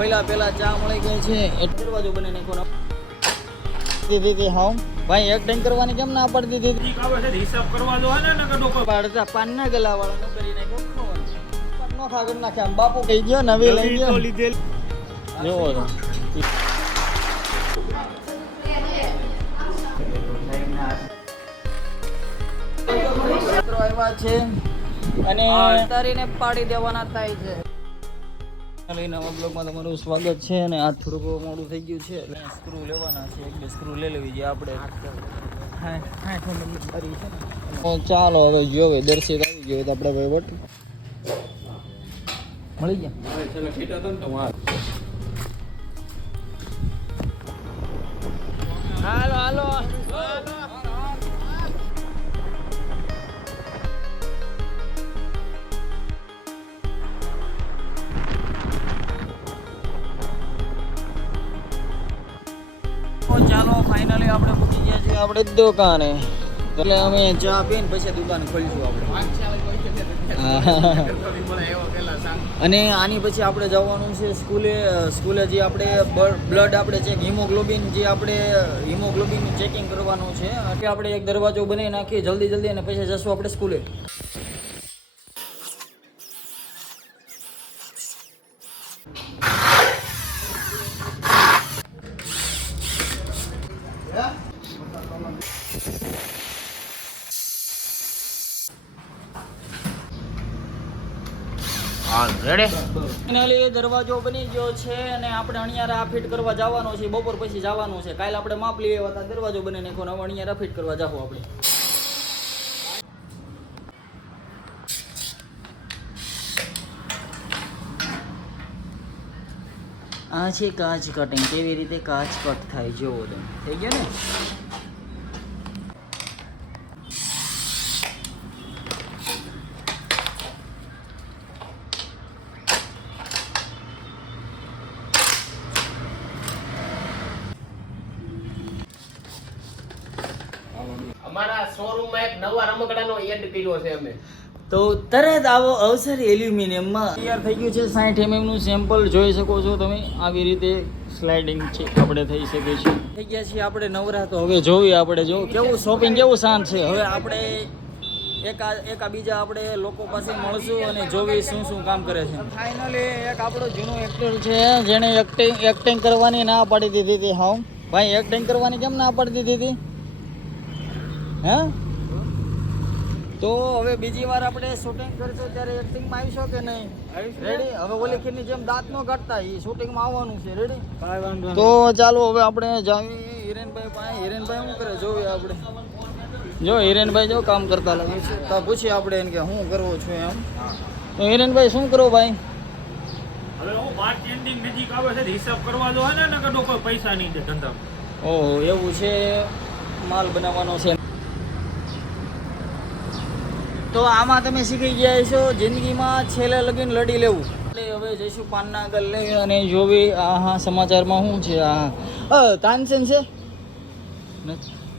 ખોલ્યા પેલા ચા મળી ગઈ છે એટલે દરવાજો બને નાખો દીધી હા ભાઈ એક ટાઈમ કરવાની કેમ ના પડતી દીધી આવે છે હિસાબ કરવા જો હે ને કડો પાડતા પાનના ગલા વાળા નો કરી નાખો નો ખાગર નાખે આમ બાપુ કહી ગયો નવી લઈ ગયો લીધેલ જોવો તો આવ્યા છે અને તારીને પાડી દેવાના થાય છે નવા બ્લોગમાં તમારું સ્વાગત છે અને આ થોડુંક મોડું થઈ ગયું છે એટલે સ્ક્રૂ લેવાના છે એક બે સ્ક્રૂ લઈ લેવી છે આપણે ચાલો હવે જોવે દર્શિત આવી ગયો તો આપણે ભાઈ વટ મળી ગયા હાલો હાલો ચાલો ફાઇનલી આપણે પૂછી ગયા છીએ આપણે દુકાને એટલે અમે ચા પીને પછી દુકાન ખોલીશું આપણે અને આની પછી આપણે જવાનું છે સ્કૂલે જે આપણે બ્લડ આપણે ચેક હિમોગ્લોબિન જે આપણે હિમોગ્લોબિન ચેકિંગ કરવાનું છે એટલે આપણે એક દરવાજો બનાવી નાખીએ જલ્દી અને પછી જશું આપણે સ્કૂલે ફાઇનલી દરવાજો બની ગયો છે અને આપણે અણિયારા ફિટ કરવા જવાનો છે બપોર પછી જવાનું છે કાલે આપણે માપ લઈ આવ્યા હતા દરવાજો બની નાખો હવે અણિયારા ફિટ કરવા જાવ આપણે આ છે કાચ કટિંગ કેવી રીતે કાચ કટ થાય જોવો તમે થઈ ગયો ને અમારા શોરૂમમાં એક નવા રમકડાનો એડ કર્યો છે અમે તો તરત આવો અવસર એલ્યુમિનિયમમાં તૈયાર થઈ ગયું છે 60 mm નું સેમ્પલ જોઈ શકો છો તમે આવી રીતે સ્લાઇડિંગ છે આપણે થઈ શકે છે થઈ ગયા છીએ આપણે નવરા તો હવે જોઈએ આપણે જો કેવું શોપિંગ કેવું શાંત છે હવે આપણે એકા બીજા આપણે લોકો પાસે મળશું અને જોવી શું કામ કરે છે ફાઇનલી એક આપણો જૂનો એક્ટર છે જેણે એક્ટિંગ કરવાની ના પાડી દીધી હતી હા ભાઈ એક્ટિંગ કરવાની કેમ ના પાડી દીધી હતી હે તો હવે બીજી વાર આપણે શૂટિંગ કરશું ત્યારે એક્ટિંગમાં આવીશો કે નહીં રેડી હવે ઓલી ખીરની જેમ દાંત નો કાઢતા એ શૂટિંગમાં આવવાનું છે રેડી તો ચાલો હવે આપણે જાવી હિરેનભાઈ પાસે હિરેનભાઈ શું કરે જોઈએ આપણે જો હિરેનભાઈ જો કામ કરતા લાગે છે તો પૂછીએ આપણે એને કે હું કરવો છું એમ તો હિરેનભાઈ શું કરો ભાઈ હવે હું માર્ચ એન્ડિંગ નજીક આવે છે હિસાબ કરવા જો હે ને કડો કોઈ પૈસા નહીં દે ધંધા ઓહો એવું છે માલ બનાવવાનો છે તો આમાં તમે શીખી ગયા છો જિંદગીમાં છેલ્લે લગીને લડી લેવું એટલે હવે જઈશું પાનના ગલ્લે અને જોવી હા સમાચારમાં શું છે તાનસેન છે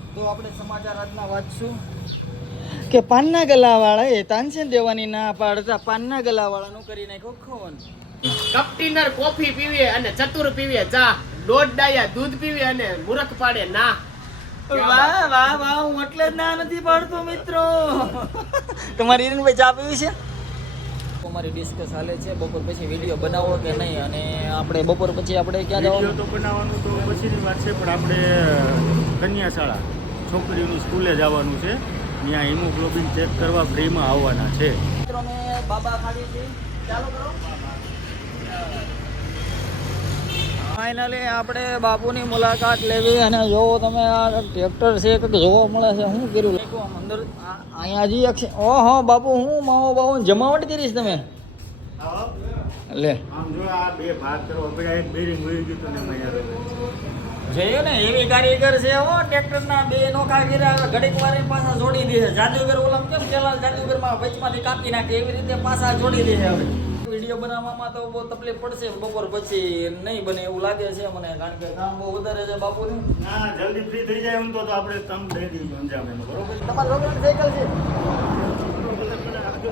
તો આપણે સમાચાર આજના વાંચશું કે પાનના ગલાવાળા એ તાનસેન દેવાની ના પાડતા પાનના ગલાવાળાનું કરી નાખ્યો ખોન કપટીનર કોફી પીવે અને ચતુર પીવે ચા દોઢ ડાયા દૂધ પીવે અને મૂર્ખ પાડે ના વાહ વાહ વાહ હું એટલે જ ના નથી પાડતો મિત્રો તમારી હિરેનભાઈ ચા પીવી છે અમારી ડિસ્કસ હાલે છે બપોર પછી વિડીયો બનાવો કે નહીં અને આપણે બપોર પછી આપણે ક્યાં જવાનું તો બનાવવાનું તો પછીની વાત છે પણ આપણે કન્યાશાળા છોકરીઓની સ્કૂલે જવાનું છે ત્યાં હિમોગ્લોબિન ચેક કરવા ફ્રીમાં આવવાના છે મિત્રો મેં બાબા ખાડી છે ચાલો કરો ફાઇનલી આપણે બાપુની મુલાકાત લેવી અને જોવો તમે આ ટ્રેક્ટર છે કે જોવા મળે છે શું કર્યું અંદર અહીંયા હજી એક છે ઓહો બાપુ હું માવો બાપુ જમાવટ કરીશ તમે લે આમ જો આ બે ભાગ કરો આપણે એક બેરિંગ વહી ગયું તો ને જોયું ને એવી કારીગર છે હો ટ્રેક્ટરના બે નોખા કર્યા ઘડીક વાર પાછા જોડી દે છે જાદુગર ઓલમ કેમ પેલા જાદુગરમાં વચમાંથી કાપી નાખે એવી રીતે પાછા જોડી દે છે હવે વિડીયો બનાવવામાં તો બહુ તકલીફ પડશે બપોર પછી નહીં બને એવું લાગે છે મને કારણ કે કામ બહુ વધારે છે બાપુનું ના જલ્દી ફ્રી થઈ જાય એમ તો આપણે કામ દઈ દઈશું અંજામ એનું બરોબર તમારા છોકરાની સાયકલ છે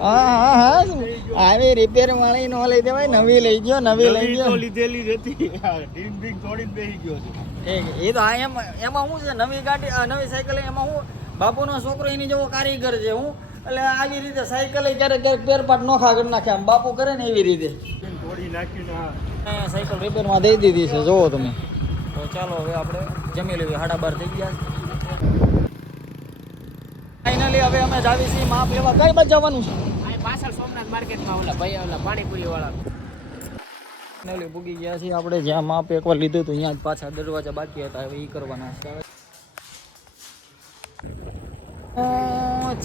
હા આવી રિપેર વાળી નો લઈ દેવાય, નવી લઈ ગયો, નવી લઈ ગયો. લીધેલી જ હતી. ડીમ બીમ તોડીને બેસી ગયો છે. એ તો એમાં શું છે, નવી ગાડી નવી સાયકલ એમાં હું બાપુનો છોકરો એની જેવો કારીગર છે હું, એટલે આવી રીતે સાયકલ ક્યારેક ક્યારેક પેરપાટ નોખા કરી નાખે, આમ બાપુ કરે ને એવી રીતે તોડી નાખીને સાયકલ રિપેરમાં દઈ દીધી છે, જોવો તમે. તો ચાલો હવે આપણે જમી લેવી, 12:30 થઈ ગયા. ફાઇનલી હવે અમે જાવી છીએ માપ લેવા. કઈ બાજુ જવાનું છે? આ પાછળ સોમનાથ માર્કેટમાં ઓલા ભાઈ ઓલા પાણીપુરી વાળા ફાઇનલી પૂગી ગયા છીએ આપણે, જ્યાં માપ એકવાર લીધું હતું ત્યાં જ પાછા દરવાજા બાકી હતા, હવે એ કરવાના છે.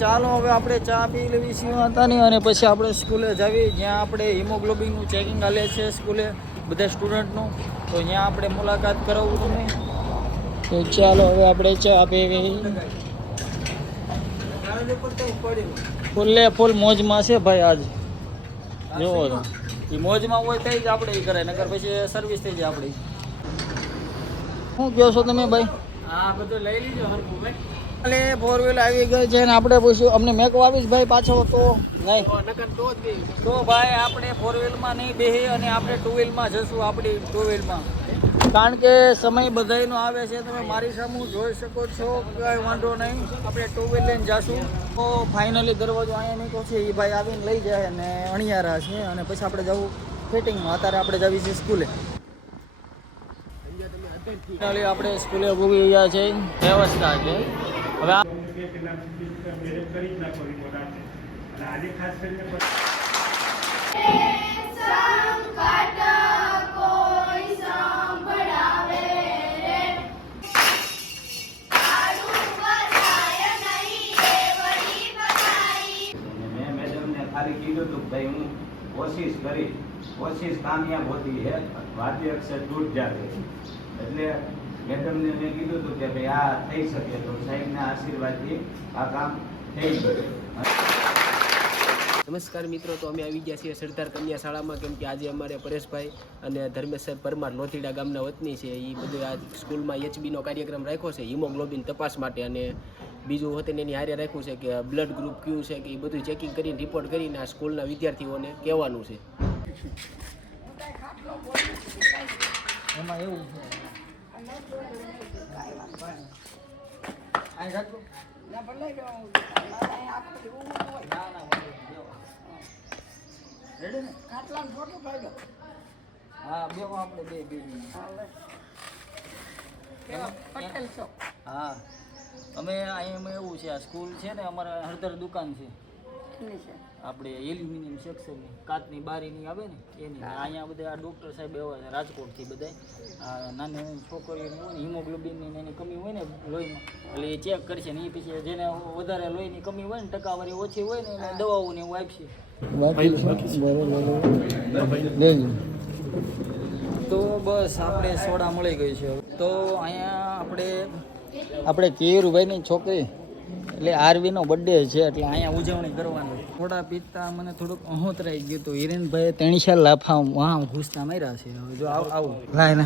ચાલો હવે આપણે ચા પી લેવી છીએ હતા નહીં, અને પછી આપણે સ્કૂલે જાવી, જ્યાં આપણે હિમોગ્લોબિનનું ચેકિંગ હાલે છે સ્કૂલે બધા સ્ટુડન્ટનું, તો ત્યાં આપણે મુલાકાત કરાવવું તમે. તો ચાલો હવે આપણે ચા પીવી. ફૂલ મોજમાં છે ભાઈ આજ, જોવો તો એ મોજમાં હોય તો જ આપણે એ કરાય, નકર પછી સર્વિસ થઈ જાય આપણી. શું કહો છો તમે ભાઈ? હા બધું લઈ લીધો હરકું ભાઈ. એટલે 4 વ્હીલ આવી ગઈ છે, અને આપણે પૂછ્યું અમને મેકો આવીશ ભાઈ પાછો, તો નહીં નકર તો જ નહીં. તો ભાઈ આપણે 4 વ્હીલમાં નહીં બેહી, અને આપણે 2 વ્હીલમાં જશું, આપણી 2 વ્હીલમાં, કારણ કે સમય બધાયનો આવે છે, તમે મારી સામે જોઈ શકો છો, કાંઈ વાંધો નહીં. આપણે 2 વ્હીલ લઈને જશું. તો ફાઇનલી દરવાજો અહીંયા નીકળો છે, એ ભાઈ આવીને લઈ જાય, અને અણિયારા છે, અને પછી આપણે જવું ફિટિંગમાં. અત્યારે આપણે જવી છીએ સ્કૂલે. ફાઇનલી આપણે સ્કૂલે ભૂગી ગયા છે, વ્યવસ્થા છે. હવે આજે ખાસ કરીને खाली कीधुं तो भाई हूँ कोशिश कामयाब होती है, वाद्य अक्षर टूट जाते એટલે મેડમને મેં કીધું હતું કે ભાઈ આ થઈ શકે તો સાહેબના આશીર્વાદથી આ કામ થઈ શકે. નમસ્કાર મિત્રો, તો અમે આવી ગયા છીએ સરદાર કન્યા શાળામાં, કેમ કે આજે અમારે પરેશભાઈ અને ધર્મેશભાઈ પરમાર લોથીડા ગામના વતની છે, એ બધું આ સ્કૂલમાં એચબીનો કાર્યક્રમ રાખ્યો છે હિમોગ્લોબિન તપાસ માટે, અને બીજું હોતે એની હારે રાખ્યું છે કે બ્લડ ગ્રુપ કયું છે કે એ બધું ચેકિંગ કરીને રિપોર્ટ કરીને આ સ્કૂલના વિદ્યાર્થીઓને કહેવાનું છે. એમાં એવું હા બે આપણે બે હા અમે અહીંયા એવું છે, આ સ્કૂલ છે ને અમારા હળદર દુકાન છે આપણે એલ્યુમિનિયમ સેક્શનની, કાચની બારીની આવે ને એની. અહીંયા બધા આ ડૉક્ટર સાહેબ એવા છે રાજકોટથી, બધા આ નાની છોકરીઓની હોય ને હિમોગ્લોબિનની એની કમી હોય ને લોહીમાં, એટલે એ ચેક કરશે ને એ પછી જેને વધારે લોહીની કમી હોય ને, ટકાવારી ઓછી હોય ને એને દવાઓને એવું આપશે. તો બસ આપણે સોડા મળી ગઈ છે. તો અહીંયા આપણે કેયુરભાઈની છોકરી એટલે આરવીનો બર્થડે છે, એટલે અહીંયા ઉજવણી કરવાની. થોડા પીતા મને થોડુંક અહોતરાઈ ગયું, તો હિરેનભાઈએ 3 લાફા વાહ ઘૂસતા માર્યા છે. હવે જો આવું લાય ને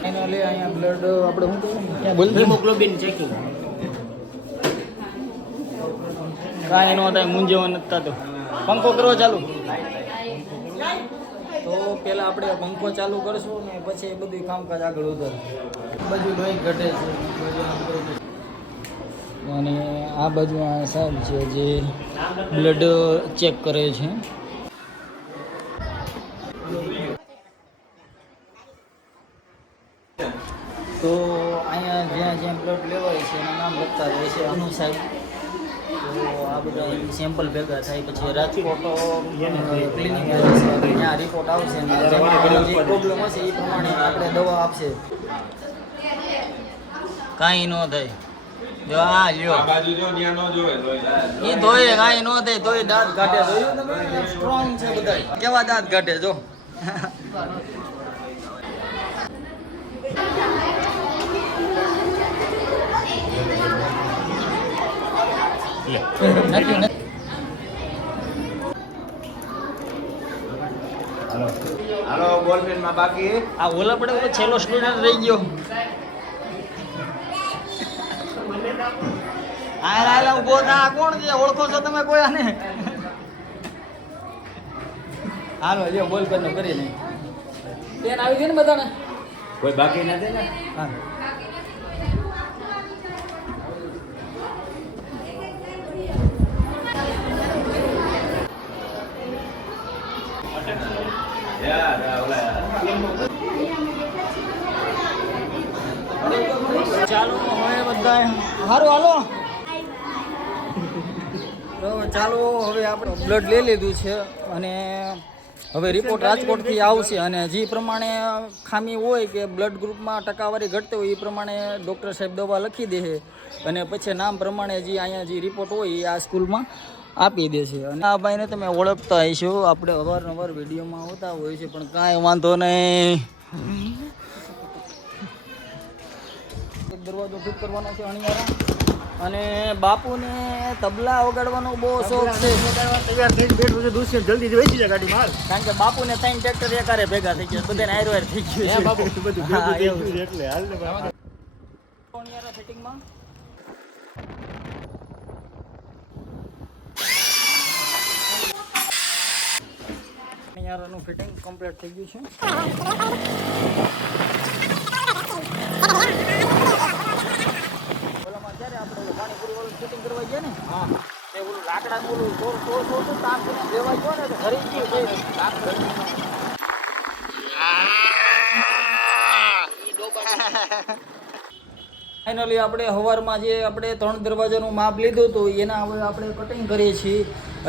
ફાઇનલી અહીંયા બ્લડ આપણે શું કહેવાય બોલ હિમોગ્લોબિન ચેકિંગ કાંઈ ન થાય, મૂંઝવણ નથી થતું. પંખો કરવો ચાલુ. તો પહેલાં આપણે પંખો ચાલુ કરશું ને પછી બધું કામકાજ આગળ ઉધર. બાજુ લોહી ઘટે છે, અને આ બાજુ આ સાહેબ છે જે બ્લડ ચેક કરે છે. તો અહીંયા જ્યાં બ્લડ લેવાય છે એના નામ લખતા જાય છે અનુ સાહેબ. તો આ બધા સેમ્પલ ભેગા થાય પછી રાજકોટ ક્લિનિક ત્યાં રિપોર્ટ આવશે ને જે પ્રોબ્લેમ હશે એ પ્રમાણે આપણે દવા આપશે. કાંઈ ન થાય. જો આ લ્યો એ ધોયે કાંઈ ન થાય, તોય દાંત કાઢે. જોયું તમે? સ્ટ્રોંગ છે બધા, કેવા દાંત કાઢે જો. નથી હાલો બોલપેનમાં બાકી આ ઓલા પડે ઓલો છેલ્લો સ્ટુડન્ટ રહી ગયો. આ ઉભો થા. આ કોણ છે? ઓળખો છો તમે કોઈ આને? હાલો લ્યો બોલપેન નો કરી નહીં. પેન આવી ગઈ ને બધાને? કોઈ બાકી નથી ને? હા. ચાલો હવે બધા સારું હાલો. તો ચાલો હવે આપણે બ્લડ લઈ લીધું છે અને હવે રિપોર્ટ રાજકોટથી આવશે અને જે પ્રમાણે ખામી હોય કે બ્લડ ગ્રુપમાં ટકાવારી ઘટતી હોય એ પ્રમાણે ડૉક્ટર સાહેબ દવા લખી દે છે અને પછી નામ પ્રમાણે જે અહીંયા જે રિપોર્ટ હોય એ આ સ્કૂલમાં આપી દે છે. અને આ ભાઈને તમે ઓળખતા હશો, આપણે અવારનવાર વિડીયોમાં આવતા હોય છે પણ કાંઈ વાંધો નહીં. દરવાજો ફિટ કરવાનો છે અણિયારા અને બાપુને તબલા વગાડવાનો બહુ શોખ છે. તૈયાર થઈને બેઠું છે, દૂધ જલ્દી વેચી જાય ગાડી માલ. કારણ કે બાપુને ત્રણ ટ્રેક્ટર એકારે ભેગા થઈ ગયા, બધાને આયરવાયર થઈ ગયું છે. બાપુ બધું ભેગું હા, થઈ એવું ગયું છે. છે એટલે હાલ ને બાપુ. અણિયારા ફિટિંગમાં અણિયારાનું ફિટિંગ કમ્પ્લીટ થઈ ગયું છે. ઓલામાં જ્યારે આપણે પાણીપુરી વાળું ફિટિંગ કરવા ગયા ને, હા, તે ઓલું લાકડાનું ઓલું થોડું તાપ લેવા ગયો ને તો ઘરી ગયું છે. ફાઇનલી આપણે સવારમાં જે આપણે 3 દરવાજાનું માપ લીધું હતું એના હવે આપણે કટિંગ કરીએ છીએ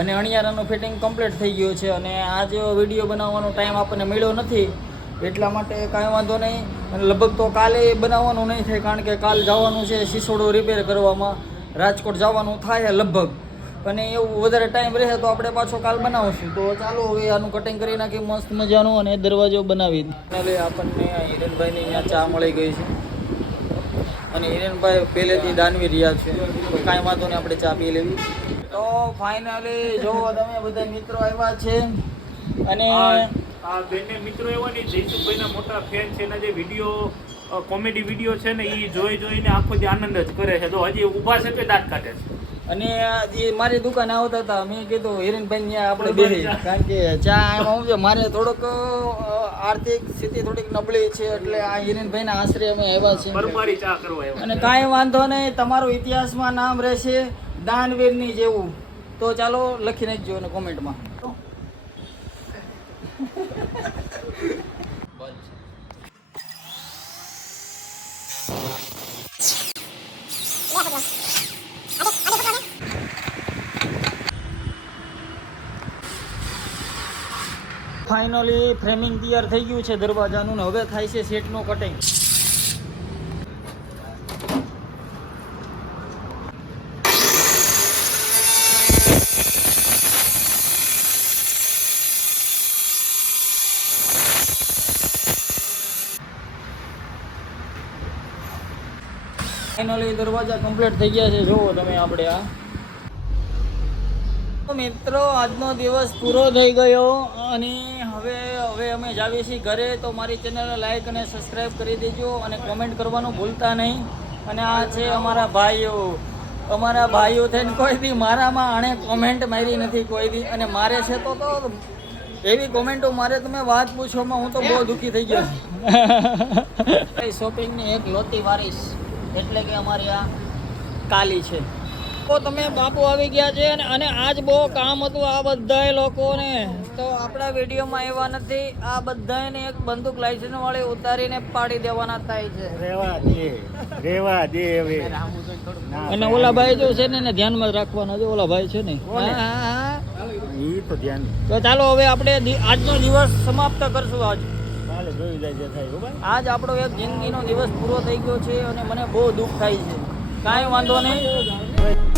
અને અણિયારાનું ફિટિંગ કમ્પ્લીટ થઈ ગયું છે. અને આજ વિડીયો બનાવવાનો ટાઈમ આપણને મળ્યો નથી એટલા માટે કાંઈ વાંધો નહીં. અને લગભગ તો કાલે બનાવવાનું નહીં થાય કારણ કે કાલ જવાનું છે સિસોડો રિપેર કરવામાં, રાજકોટ જવાનું થાય લગભગ. અને એવું વધારે ટાઈમ રહે તો આપણે પાછો કાલ બનાવશું. તો ચાલો હવે આનું કટિંગ કરી નાખી મસ્ત મજાનું અને દરવાજો બનાવી. એટલે આપણને હિરેનભાઈની અહીંયા ચા મળી ગઈ છે અને હિરેનભાઈ પહેલેથી દાનવી રહ્યા છે તો કાંઈ વાંધો નહીં, આપણે ચા પી લેવી. તો ફાઇનલી જો તમે બધા મિત્રો આવ્યા છે અને આ બંને મિત્રો એવા નહીં, જયસુખભાઈના મોટા ફેન છે. એના જે વિડીયો કોમેડી વિડીયો છે ને એ જોઈને આખો જે આનંદ જ કરે છે. તો હજી ઊભા છે તો દાંત કાઢે છે. અને જે મારી દુકાને આવતા હતા મેં કીધું હિરેનભાઈ ત્યાં આપણે બેસી, કારણ કે ચા એમાં શું છે મારે થોડોક આર્થિક સ્થિતિ થોડીક નબળી છે એટલે આ હિરેનભાઈના આશરે અમે આવ્યા છીએ. પરમારી ચા કરવા આવ્યા. અને કાંઈ વાંધો નહીં, તમારું ઇતિહાસમાં નામ રહેશે દાનવીરની જેવું. તો ચાલો લખી નાખજો અને કોમેન્ટમાં. ફાઇનલી ફ્રેમિંગ તૈયાર થઈ ગયું છે દરવાજાનું ને હવે થાય છે સેટનું કટિંગ. ફાઇનલી દરવાજા કમ્પ્લીટ થઈ ગયા છે. જુઓ તમે આપણે આ મિત્રો આજનો દિવસ પૂરો થઈ ગયો અને હવે અમે જાવીએ છીએ ઘરે. તો મારી ચેનલને લાઈક અને સબસ્ક્રાઈબ કરી દેજો અને કોમેન્ટ કરવાનું ભૂલતા નહીં. અને આ છે અમારા ભાઈઓ થઈને કોઈ દી મારામાં આણે કોમેન્ટ મારી નથી કોઈ દી, અને મારે છે તો એવી કોમેન્ટો મારે તમે વાત પૂછોમાં હું તો બહુ દુઃખી થઈ ગયો. શોપિંગની એક લોતી વારીશ એટલે કે અમારી આ કાલી છે. તો તમે બાપુ આવી ગયા છે અને આજ બહુ કામ હતું આ બધાય લોકોને. તો આપણા વિડીયોમાં એવા નથી, આ બધાને એક બંદૂક લાઇસન્સ વાળી ઉતારીને પાડી દેવાના થાય છે. રેવા દે હવે. અને ઓલા ભાઈ જો છે ને એને ધ્યાનમાં જ રાખવાના છે. ઓલા ભાઈ છે ને, ઈ તો ધ્યાન. તો ચાલો હવે આપણે આજનો દિવસ સમાપ્ત કરશું. કાલે જોઈ જાય જે થાય. આજ આપણો એક જિંદગીનો દિવસ પૂરો થઈ ગયો છે અને મને બહુ દુઃખ થાય છે. કાંઈ વાંધો નહીં.